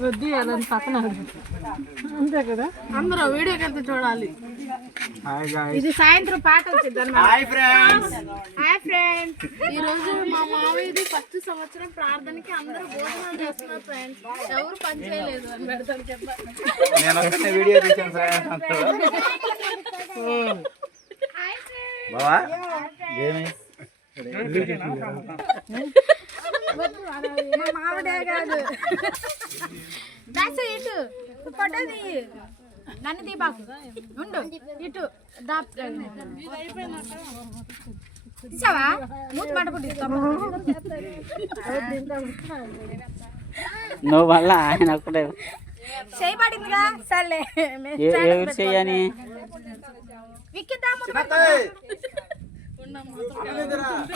వద్దు అదని పక్కన అంతే కదా? అందరూ వీడియోకి వెళ్తే చూడాలి. ఇది సాయంత్రం పాట వచ్చింది హాయ్ ఫ్రెండ్స్ హాయ్ ఫ్రెండ్స్ ఈ రోజు మా మావయ్యది ఫస్ట్ సంవత్సరం ప్రార్థనకి అందరూ భోజనాలు చేస్తున్నారు ఫ్రెండ్స్ ఎవరు పని చేయలేదు అని వీడియో తీసాను ఫ్రెండ్స్ బావా? ఏమి? మా మామిడే కాదు దాస ఇటు పట్టది నన్ను దీపాకు ఉండు ఇటు ఇచ్చావా మూతి మంట పుట్టిస్తావా నువ్వు మళ్ళా ఆయన ఒక్కడే చేయబడిందిగా సర్లే ఎవరు చెయ్యని విక్కిద్దాము 얘네들아.